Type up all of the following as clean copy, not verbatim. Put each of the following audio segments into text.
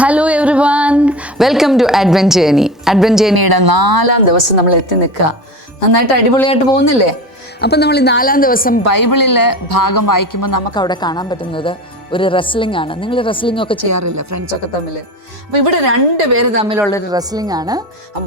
Hello everyone, welcome to adventure journey. Adventure ജേർണിയുടെ 4-ാം ദിവസം നമ്മൾ എത്തി നിൽക്കുക. നന്നായിട്ട് അടിപൊളിയായിട്ട് പോകുന്നില്ലേ? അപ്പം നമ്മൾ ഈ 4-ാം ദിവസം ബൈബിളിലെ ഭാഗം വായിക്കുമ്പോൾ നമുക്ക് അവിടെ കാണാൻ പറ്റുന്നത് ഒരു റെസ്ലിംഗ് ആണ്. നിങ്ങൾ റെസ്ലിംഗ് ഒക്കെ ചെയ്യാറില്ല ഫ്രണ്ട്സൊക്കെ തമ്മിൽ? അപ്പോൾ ഇവിടെ 2 പേര് തമ്മിലുള്ളൊരു റെസ്ലിംഗ് ആണ്.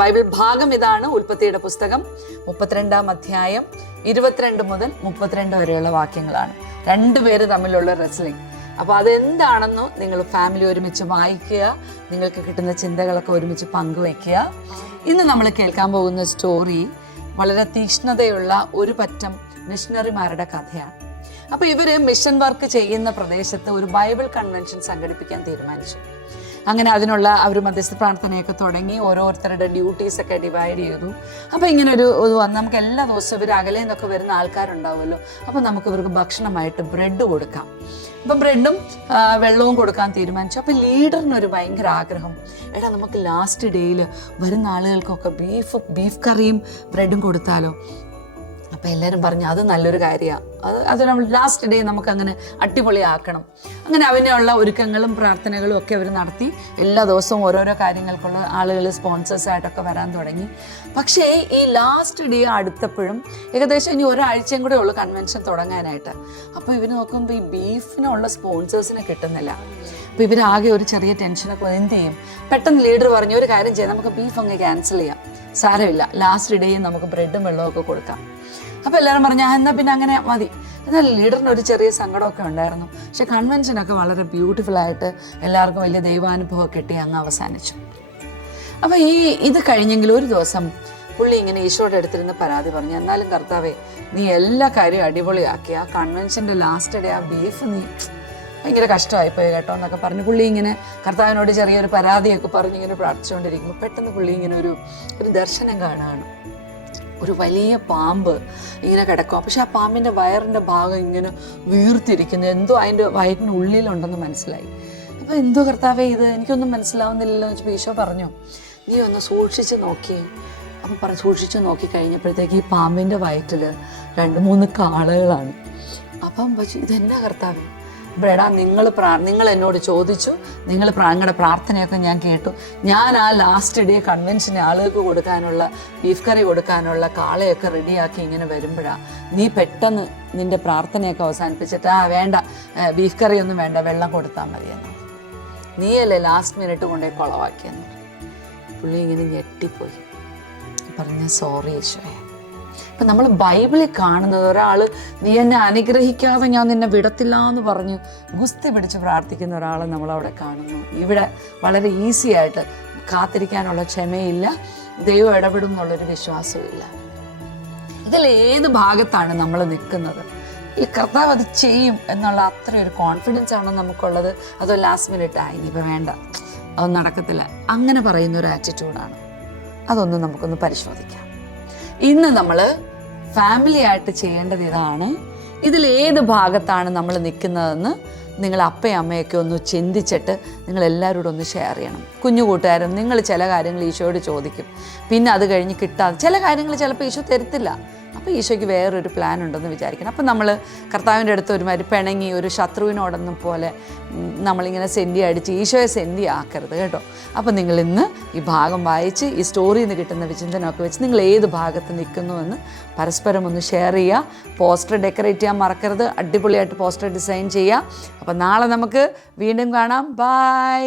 ബൈബിൾ ഭാഗം ഇതാണ്. ഉൽപ്പത്തിയുടെ പുസ്തകം 32-ാം അധ്യായം 22 മുതൽ 32 വരെയുള്ള വാക്യങ്ങളാണ്. 2 പേര് തമ്മിലുള്ള റെസ്ലിംഗ്. അപ്പോൾ അതെന്താണെന്ന് നിങ്ങൾ ഫാമിലി ഒരുമിച്ച് വായിക്കുക, നിങ്ങൾക്ക് കിട്ടുന്ന ചിന്തകളൊക്കെ ഒരുമിച്ച് പങ്കുവയ്ക്കുക. ഇന്ന് നമ്മൾ കേൾക്കാൻ പോകുന്ന സ്റ്റോറി വളരെ തീക്ഷ്ണതയുള്ള ഒരു പറ്റം മിഷണറിമാരുടെ കഥയാണ്. അപ്പോൾ ഇവർ മിഷൻ വർക്ക് ചെയ്യുന്ന പ്രദേശത്ത് ഒരു ബൈബിൾ കൺവെൻഷൻ സംഘടിപ്പിക്കാൻ തീരുമാനിച്ചു. അങ്ങനെ അതിനുള്ള അവർ മധ്യസ്ഥ പ്രാർത്ഥനയൊക്കെ തുടങ്ങി, ഓരോരുത്തരുടെ ഡ്യൂട്ടീസൊക്കെ ഡിവൈഡ് ചെയ്തു. അപ്പോൾ ഇങ്ങനെ ഒരു നമുക്ക് എല്ലാ ദിവസവും ഇവർ അകലെ നിന്നൊക്കെ വരുന്ന ആൾക്കാരുണ്ടാവുമല്ലോ, അപ്പോൾ നമുക്ക് ഇവർക്ക് ഭക്ഷണമായിട്ട് ബ്രെഡ് കൊടുക്കാം. അപ്പം ബ്രെഡും വെള്ളവും കൊടുക്കാൻ തീരുമാനിച്ചു. അപ്പോൾ ലീഡറിനൊരു ഭയങ്കര ആഗ്രഹം, എടാ നമുക്ക് ലാസ്റ്റ് ഡേയിൽ വരുന്ന ആളുകൾക്കൊക്കെ ബീഫ് കറിയും ബ്രെഡും കൊടുത്താലോ. അപ്പോൾ എല്ലാവരും പറഞ്ഞു അത് നല്ലൊരു കാര്യമാണ്, അത് നമ്മൾ ലാസ്റ്റ് ഡേ നമുക്ക് അങ്ങനെ അടിപൊളിയാക്കണം. അങ്ങനെ അതിനുള്ള ഒരുക്കങ്ങളും പ്രാർത്ഥനകളും ഒക്കെ അവർ നടത്തി. എല്ലാ ദിവസവും ഓരോരോ കാര്യങ്ങൾക്കുള്ള ആളുകൾ സ്പോൺസേഴ്സായിട്ടൊക്കെ വരാൻ തുടങ്ങി. പക്ഷേ ഈ ലാസ്റ്റ് ഡേ അടുത്തപ്പോഴും ഏകദേശം ഇനി ഒരാഴ്ചയും കൂടെ ഉള്ളു കൺവെൻഷൻ തുടങ്ങാനായിട്ട്. അപ്പോൾ ഇവർ നോക്കുമ്പോൾ ഈ ബീഫിനുള്ള സ്പോൺസേഴ്സിനെ കിട്ടുന്നില്ല. അപ്പോൾ ഇവരാകെ ഒരു ചെറിയ ടെൻഷനൊക്കെ എന്ത് ചെയ്യും? പെട്ടെന്ന് ലീഡർ പറഞ്ഞു, ഒരു കാര്യം ചെയ്യാം, നമുക്ക് ബീഫ് അങ്ങ് ക്യാൻസൽ ചെയ്യാം, സാരമില്ല, ലാസ്റ്റ് ഡേയും നമുക്ക് ബ്രെഡും വെള്ളമൊക്കെ കൊടുക്കാം. അപ്പോൾ എല്ലാവരും പറഞ്ഞു എന്നാൽ പിന്നെ അങ്ങനെ മതി. എന്നാൽ ലീഡറിന് ഒരു ചെറിയ സങ്കടമൊക്കെ ഉണ്ടായിരുന്നു. പക്ഷെ കൺവെൻഷനൊക്കെ വളരെ ബ്യൂട്ടിഫുള്ളായിട്ട് എല്ലാവർക്കും വലിയ ദൈവാനുഭവം കിട്ടി അങ്ങ് അവസാനിച്ചു. അപ്പോൾ ഇത് കഴിഞ്ഞെങ്കിലും ഒരു ദിവസം പുള്ളി ഇങ്ങനെ ഈശോയുടെ അടുത്തിരുന്ന് പരാതി പറഞ്ഞു, എന്നാലും കർത്താവേ നീ എല്ലാ കാര്യവും അടിപൊളിയാക്കി, ആ കൺവെൻഷൻ്റെ ലാസ്റ്റ് ഡേ ആ ബീഫ് നീ ഭയങ്കര കഷ്ടമായിപ്പോയി കേട്ടോ എന്നൊക്കെ പറഞ്ഞ് പുള്ളി ഇങ്ങനെ കർത്താവിനോട് ചെറിയൊരു പരാതിയൊക്കെ പറഞ്ഞ് ഇങ്ങനെ പ്രാർത്ഥിച്ചുകൊണ്ടിരിക്കുമ്പോൾ പെട്ടെന്ന് പുള്ളി ഇങ്ങനെ ഒരു ദർശനം കാണുകയാണ്. ഒരു വലിയ പാമ്പ് ഇങ്ങനെ കിടക്കും. പക്ഷെ ആ പാമ്പിൻ്റെ വയറിൻ്റെ ഭാഗം ഇങ്ങനെ വീർത്തിരിക്കുന്നു, എന്തോ അതിൻ്റെ വയറ്റിനുള്ളിലുണ്ടെന്ന് മനസ്സിലായി. അപ്പോൾ എന്തോ കർത്താവേ ഇത് എനിക്കൊന്നും മനസ്സിലാവുന്നില്ലല്ലോ എന്ന് വെച്ചപ്പോൾ ഈശോ പറഞ്ഞു, നീ ഒന്ന് സൂക്ഷിച്ച് നോക്കിയേ. അപ്പം സൂക്ഷിച്ച് നോക്കി കഴിഞ്ഞപ്പോഴത്തേക്ക് ഈ പാമ്പിൻ്റെ വയറ്റിൽ 2-3 കാളകളാണ്. അപ്പം പക്ഷേ ഇതെന്നാ കർത്താവേ? ബ്രെഡാ നിങ്ങൾ എന്നോട് ചോദിച്ചു, നിങ്ങളുടെ പ്രാർത്ഥനയൊക്കെ ഞാൻ കേട്ടു. ഞാൻ ആ ലാസ്റ്റ് ഡേ കൺവെൻഷന് ആളുകൾക്ക് കൊടുക്കാനുള്ള ബീഫ് കറി കൊടുക്കാനുള്ള കാളയൊക്കെ റെഡിയാക്കി ഇങ്ങനെ വരുമ്പോഴാണ് നീ പെട്ടെന്ന് നിൻ്റെ പ്രാർത്ഥനയൊക്കെ അവസാനിപ്പിച്ചിട്ട് വേണ്ട ബീഫ് കറി ഒന്നും വേണ്ട, വെള്ളം കൊടുത്താൽ മതിയെന്ന്. നീയല്ലേ ലാസ്റ്റ് മിനിറ്റ് കൊണ്ടുപോയി കുളവാക്കിയെന്ന്. പുള്ളി ഇങ്ങനെ ഞെട്ടിപ്പോയി, പറഞ്ഞ സോറി ഈശോയെ. ഇപ്പം നമ്മൾ ബൈബിളിൽ കാണുന്നത് ഒരാൾ നീ എന്നെ അനുഗ്രഹിക്കാതെ ഞാൻ നിന്നെ വിടത്തില്ല എന്ന് പറഞ്ഞ് ഗുസ്തി പിടിച്ച് പ്രാർത്ഥിക്കുന്ന ഒരാളെ നമ്മളവിടെ കാണുന്നു. ഇവിടെ വളരെ ഈസി ആയിട്ട് കാത്തിരിക്കാനുള്ള ക്ഷമയില്ല, ദൈവം ഇടപെടും എന്നുള്ളൊരു വിശ്വാസവും ഇല്ല. ഇതിലേത് ഭാഗത്താണ് നമ്മൾ നിൽക്കുന്നത്? ഈ കർത്താവ് അത് ചെയ്യും എന്നുള്ള അത്രയൊരു കോൺഫിഡൻസ് ആണോ നമുക്കുള്ളത്? അതോ ലാസ്റ്റ് മിനിറ്റ് ഇനിയിപ്പോൾ വേണ്ട, അതൊന്നും നടക്കത്തില്ല, അങ്ങനെ പറയുന്ന ഒരു ആറ്റിറ്റ്യൂഡാണ്? അതൊന്നും നമുക്കൊന്ന് പരിശോധിക്കാം. ഇന്ന് നമ്മൾ ഫാമിലി ആയിട്ട് ചെയ്യേണ്ടത് ഇതാണ്. ഇതിലേത് ഭാഗത്താണ് നമ്മൾ നിൽക്കുന്നതെന്ന് നിങ്ങൾ അപ്പയും അമ്മയൊക്കെ ഒന്ന് ചിന്തിച്ചിട്ട് നിങ്ങൾ എല്ലാവരോടും ഒന്ന് ഷെയർ ചെയ്യണം. കുഞ്ഞു കൂട്ടുകാരും നിങ്ങൾ ചില കാര്യങ്ങൾ ഈശോയോട് ചോദിക്കും, പിന്നെ അത് കഴിഞ്ഞ് കിട്ടാതെ ചില കാര്യങ്ങൾ ചിലപ്പോൾ ഈശോ തരത്തില്ല. അപ്പോൾ ഈശോയ്ക്ക് വേറൊരു പ്ലാൻ ഉണ്ടെന്ന് വിചാരിക്കണം. അപ്പം നമ്മൾ കർത്താവിൻ്റെ അടുത്ത് ഒരുമാതിരി പിണങ്ങി ഒരു ശത്രുവിനോടൊന്നും പോലെ നമ്മളിങ്ങനെ സെൻഡി അടിച്ച് ഈശോയെ സെൻഡി ആക്കരുത് കേട്ടോ. അപ്പം നിങ്ങൾ ഇന്ന് ഈ ഭാഗം വായിച്ച് ഈ സ്റ്റോറിയിൽ നിന്ന് കിട്ടുന്ന വിചിന്തനമൊക്കെ വെച്ച് നിങ്ങൾ ഏത് ഭാഗത്ത് നിൽക്കുന്നുവെന്ന് പരസ്പരം ഒന്ന് ഷെയർ ചെയ്യുക. പോസ്റ്റർ ഡെക്കറേറ്റ് ചെയ്യാൻ മറക്കരുത്, അടിപൊളിയായിട്ട് പോസ്റ്റർ ഡിസൈൻ ചെയ്യുക. അപ്പം നാളെ നമുക്ക് വീണ്ടും കാണാം. ബൈ.